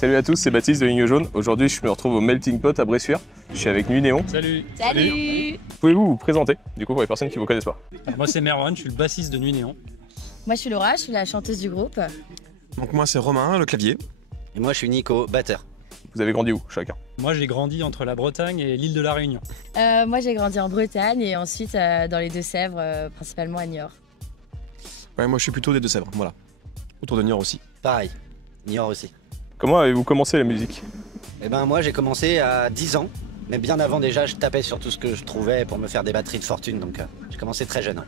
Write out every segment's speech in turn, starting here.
Salut à tous, c'est Baptiste de Ligne Jaune. Aujourd'hui, je me retrouve au Melting Pot à Bressuire. Je suis avec Nuit Néon. Salut. Salut. Pouvez-vous vous présenter, du coup, pour les personnes qui ne vous connaissent pas? Moi, c'est Merwan, je suis le bassiste de Nuit Néon. Moi je suis Laura, je suis la chanteuse du groupe. Donc moi c'est Romain, le clavier. Et moi je suis Nico, batteur. Vous avez grandi où, chacun? Moi, j'ai grandi entre la Bretagne et l'île de la Réunion. Moi j'ai grandi en Bretagne et ensuite dans les Deux-Sèvres, principalement à Niort. Ouais, moi je suis plutôt des Deux-Sèvres, voilà. Autour de Niort aussi. Pareil, Niort aussi. Comment avez-vous commencé la musique? Et ben moi j'ai commencé à 10 ans, mais bien avant déjà je tapais sur tout ce que je trouvais pour me faire des batteries de fortune, donc j'ai commencé très jeune.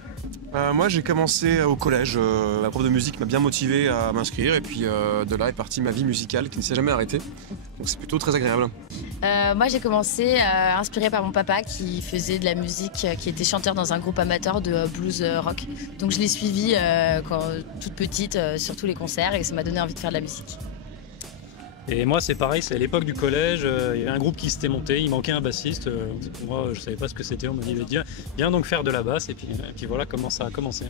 Moi j'ai commencé au collège, ma prof de musique m'a bien motivé à m'inscrire et puis de là est partie ma vie musicale qui ne s'est jamais arrêtée. Donc c'est plutôt très agréable. Moi j'ai commencé inspirée par mon papa qui faisait de la musique, qui était chanteur dans un groupe amateur de blues rock. Donc je l'ai suivi quand toute petite sur tous les concerts et ça m'a donné envie de faire de la musique. Et moi, c'est pareil, c'est à l'époque du collège, il y avait un groupe qui s'était monté, il manquait un bassiste. Moi, je savais pas ce que c'était, on m'a dit, viens donc faire de la basse, et puis voilà comment ça a commencé.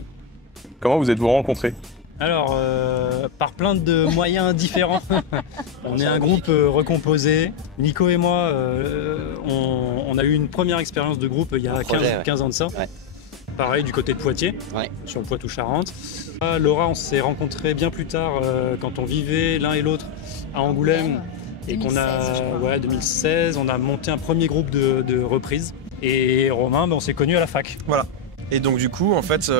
Comment vous êtes-vous rencontrés? Alors, par plein de moyens différents. On est un groupe recomposé. Nico et moi, on a eu une première expérience de groupe il y a 15 ans de ça. Ouais. Pareil, du côté de Poitiers, Ouais. sur le Poitou-Charentes. Laura, on s'est rencontrés bien plus tard quand on vivait l'un et l'autre à Angoulême. Et qu'on a, 2016, on a monté un premier groupe de reprises. Et Romain, on s'est connus à la fac. Voilà. Et donc du coup en fait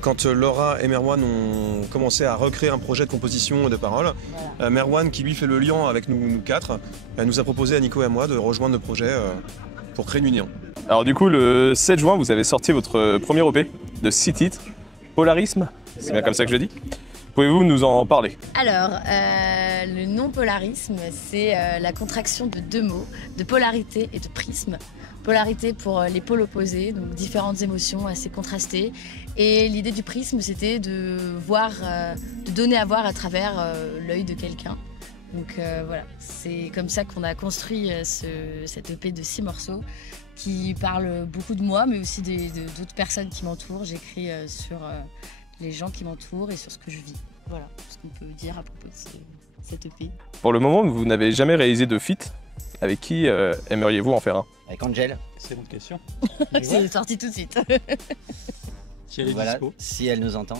quand Laura et Merwan ont commencé à recréer un projet de composition et de paroles, Merwan qui lui fait le lien avec nous quatre, nous a proposé à Nico et à moi de rejoindre le projet pour créer Nuit Néon. Alors du coup, le 7 juin, vous avez sorti votre premier EP de 6 titres, Polarisme, c'est bien comme ça que je le dis. Pouvez-vous nous en parler? Alors, le nom polarisme, c'est la contraction de deux mots, de polarité et de prisme. Polarité pour les pôles opposés, donc différentes émotions assez contrastées. Et l'idée du prisme, c'était de voir, de donner à voir à travers l'œil de quelqu'un. Donc voilà, c'est comme ça qu'on a construit cet EP de 6 morceaux qui parle beaucoup de moi, mais aussi d'autres personnes qui m'entourent. J'écris sur les gens qui m'entourent et sur ce que je vis. Voilà ce qu'on peut dire à propos de cet EP. Pour le moment, vous n'avez jamais réalisé de feat. Avec qui aimeriez-vous en faire un? Avec Angel. C'est une bonne question. C'est sorti tout de suite. Si elle est Voilà, dispo. si elle nous entend.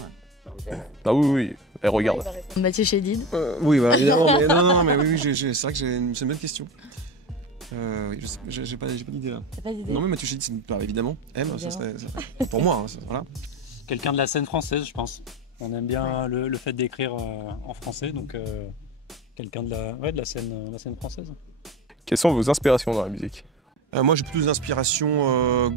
Ah oui, elle regarde. Mathieu Chédid. Oui, bah, évidemment, mais non, mais oui, c'est vrai que c'est une bonne question. Oui, j'ai pas d'idée là. T'as pas d'idée? Non mais Mathieu Chédid, évidemment, ça serait pour moi, voilà. Quelqu'un de la scène française, je pense. On aime bien le fait d'écrire en français, donc quelqu'un de la scène française. Quelles sont vos inspirations dans la musique? Moi j'ai plutôt des inspirations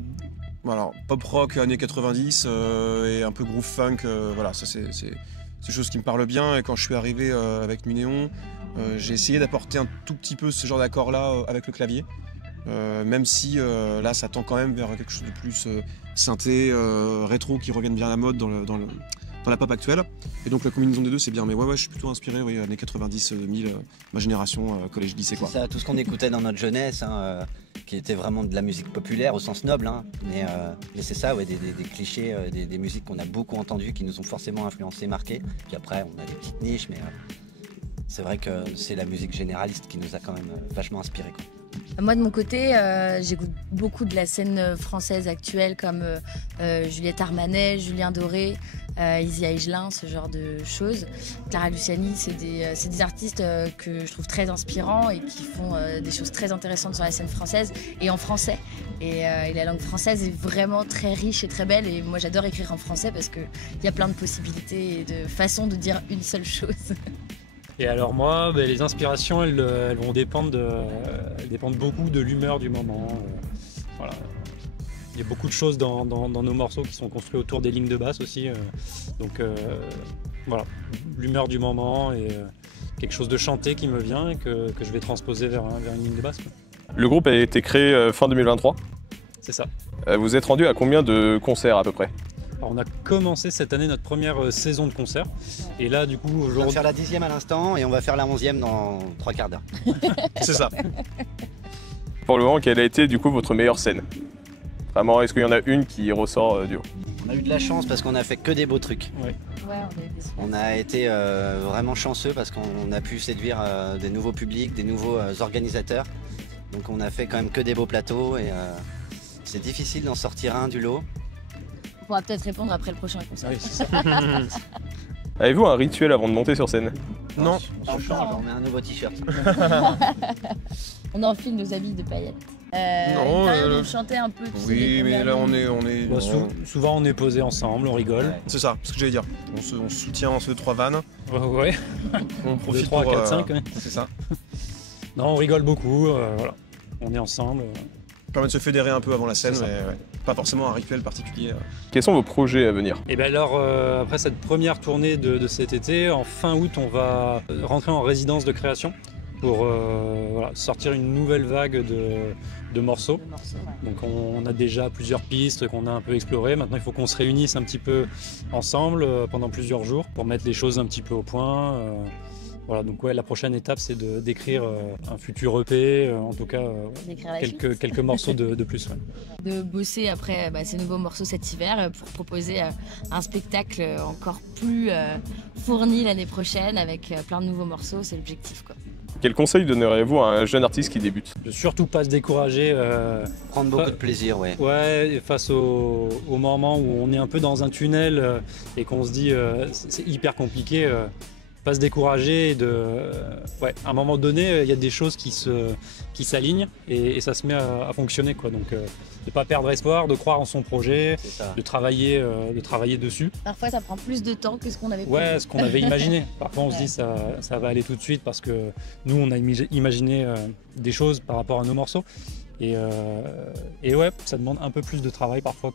alors, pop rock années 90 et un peu groove funk, voilà, ça c'est des choses qui me parlent bien. Et quand je suis arrivé avec Nuit Néon, j'ai essayé d'apporter un tout petit peu ce genre d'accord là avec le clavier, même si là ça tend quand même vers quelque chose de plus synthé, rétro qui revienne bien à la mode dans la pop actuelle. Et donc la combinaison des deux c'est bien, mais ouais je suis plutôt inspiré années 90, 2000, ma génération, collège, lycée quoi. C'est ça, tout ce qu'on écoutait dans notre jeunesse, qui était vraiment de la musique populaire au sens noble, mais c'est ça, des clichés, des musiques qu'on a beaucoup entendues, qui nous ont forcément influencés, marqués. Puis après on a des petites niches, mais c'est vrai que c'est la musique généraliste qui nous a quand même vachement inspirés, quoi. Moi de mon côté, j'écoute beaucoup de la scène française actuelle comme Juliette Armanet, Julien Doré, Izzy Aigelin, ce genre de choses. Clara Luciani, c'est des artistes que je trouve très inspirants et qui font des choses très intéressantes sur la scène française et en français. Et la langue française est vraiment très riche et très belle et moi j'adore écrire en français parce qu'il y a plein de possibilités et de façons de dire une seule chose. Et alors moi, les inspirations, elles vont dépendre beaucoup de l'humeur du moment. Voilà. Il y a beaucoup de choses dans nos morceaux qui sont construits autour des lignes de basse aussi. Donc voilà, l'humeur du moment et quelque chose de chanté qui me vient et que je vais transposer vers une ligne de basse, quoi. Le groupe a été créé fin 2023. C'est ça. Vous êtes rendu à combien de concerts à peu près? Alors, on a commencé cette année notre première saison de concert. Et là, du coup, On va aujourd'hui... faire la 10e à l'instant et on va faire la 11e dans 3 quarts d'heure. C'est ça. Pour le moment, quelle a été du coup votre meilleure scène? Vraiment, est-ce qu'il y en a une qui ressort du haut? On a eu de la chance parce qu'on a fait que des beaux trucs. Ouais, on a eu des souvenirs. On a été vraiment chanceux parce qu'on a pu séduire des nouveaux publics, des nouveaux organisateurs. Donc on a fait quand même que des beaux plateaux et c'est difficile d'en sortir un du lot. On pourra peut-être répondre après le prochain concert. Oui, c'est ça. Avez-vous un rituel avant de monter sur scène? Non, On se change, on met un nouveau t-shirt. On enfile nos habits de paillettes. Non, il paraît de chanter un peu. Tu sais, les oui, mais là premières on est. Bah, souvent on est posés ensemble, on rigole. Ouais. C'est ça, c'est ce que j'allais dire. On se soutient, on se fait 2-3 vannes, Ouais. on 2, profite 3, pour, 4, 5. C'est ça. Non, on rigole beaucoup. Voilà. On est ensemble. Ça permet de se fédérer un peu avant la scène, C'est ça. mais ouais, pas forcément un rituel particulier. Quels sont vos projets à venir? Et bien alors, après cette première tournée de cet été, en fin août, on va rentrer en résidence de création pour voilà, sortir une nouvelle vague de morceaux. de morceaux, ouais. Donc on a déjà plusieurs pistes qu'on a un peu explorées. Maintenant, il faut qu'on se réunisse un petit peu ensemble pendant plusieurs jours pour mettre les choses un petit peu au point. Voilà, donc ouais, la prochaine étape, c'est d'écrire un futur EP, en tout cas D'écrire la suite. quelques morceaux de plus. Ouais. De bosser après ces nouveaux morceaux cet hiver pour proposer un spectacle encore plus fourni l'année prochaine avec plein de nouveaux morceaux, c'est l'objectif quoi. Quel conseil donneriez-vous à un jeune artiste qui débute? De surtout pas se décourager. Prendre beaucoup de plaisir, ouais. Ouais, et face au moment où on est un peu dans un tunnel et qu'on se dit c'est hyper compliqué, pas se décourager. Ouais, à un moment donné, il y a des choses qui s'alignent et ça se met à fonctionner, quoi. Donc, de pas perdre espoir, de croire en son projet, C'est ça. de travailler dessus. Parfois ça prend plus de temps que ce qu'on avait Ouais, prévu. ce qu'on avait imaginé. Parfois, on se Ouais. dit ça va aller tout de suite parce que nous, on a imaginé des choses par rapport à nos morceaux. Et ouais, ça demande un peu plus de travail parfois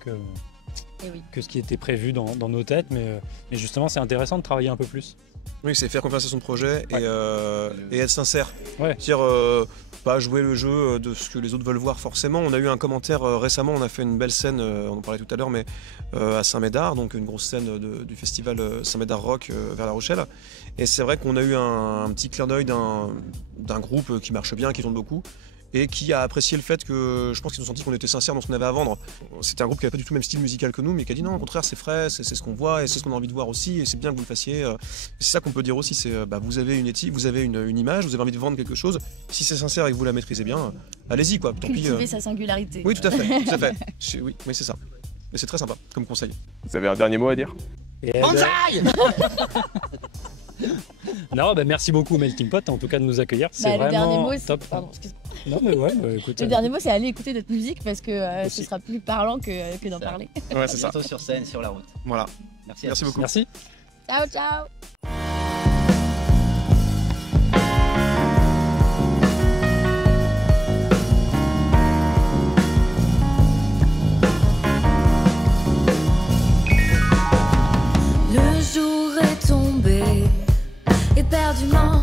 Et oui. que ce qui était prévu dans nos têtes. Mais justement, c'est intéressant de travailler un peu plus. Oui, c'est faire confiance à son projet Ouais. et être sincère. Ouais. Dire pas jouer le jeu de ce que les autres veulent voir forcément. On a eu un commentaire récemment, on a fait une belle scène, on en parlait tout à l'heure, mais à Saint-Médard, donc une grosse scène du festival Saint-Médard Rock vers La Rochelle. Et c'est vrai qu'on a eu un petit clin d'œil d'un groupe qui marche bien, qui tourne beaucoup, et qui a apprécié le fait que, je pense qu'ils ont senti qu'on était sincère dans ce qu'on avait à vendre. C'était un groupe qui n'avait pas du tout le même style musical que nous, mais qui a dit non, au contraire, c'est frais, c'est ce qu'on voit et c'est ce qu'on a envie de voir aussi, et c'est bien que vous le fassiez. C'est ça qu'on peut dire aussi, c'est vous avez une éthique, vous avez une image, vous avez envie de vendre quelque chose. Si c'est sincère et que vous la maîtrisez bien, allez-y quoi. Tant pis. Cultiver sa singularité. Oui, tout à fait, tout à fait. Oui, c'est ça. Et c'est très sympa comme conseil. Vous avez un dernier mot à dire? Et non, bah, merci beaucoup Melting Pot en tout cas de nous accueillir. C'est Le vraiment dernier mot, c'est... top. Pardon, excuse-moi. Non mais ouais, bah, écoute. Le dernier mot, c'est aller écouter notre musique parce que ce Aussi. sera plus parlant que d'en Ça. parler. Ouais, À c'est ça. bientôt sur scène, sur la route. Voilà. Merci à Merci tous. beaucoup. Merci. Ciao, ciao. Le jour est tombé, éperdument